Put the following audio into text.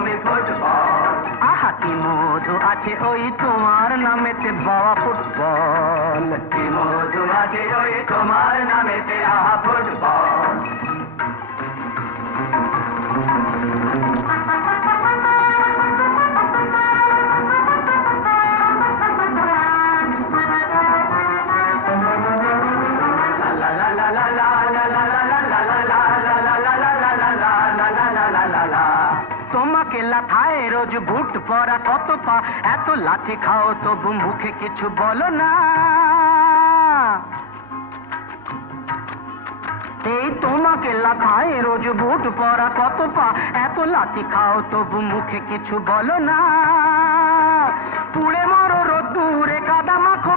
তুমি ফুটবল। আহা কি মধু আছে ওই তোমার নামেতে বাবা ফুটবল। কি মধু আছে ওই তোমার নামেতে আহা ফুটবল। তোমাকে লাথায় রোজ বুট পরা কত পা, এত লাথি খাও তবু মুখে কিছু বলো না। এই তোমাকে লাথায় রোজ বুট পরা কত পা, এত লাথি খাও তবু মুখে কিছু বলো না। পুড়ে মরো রোদ্দুরে কাদা মাখো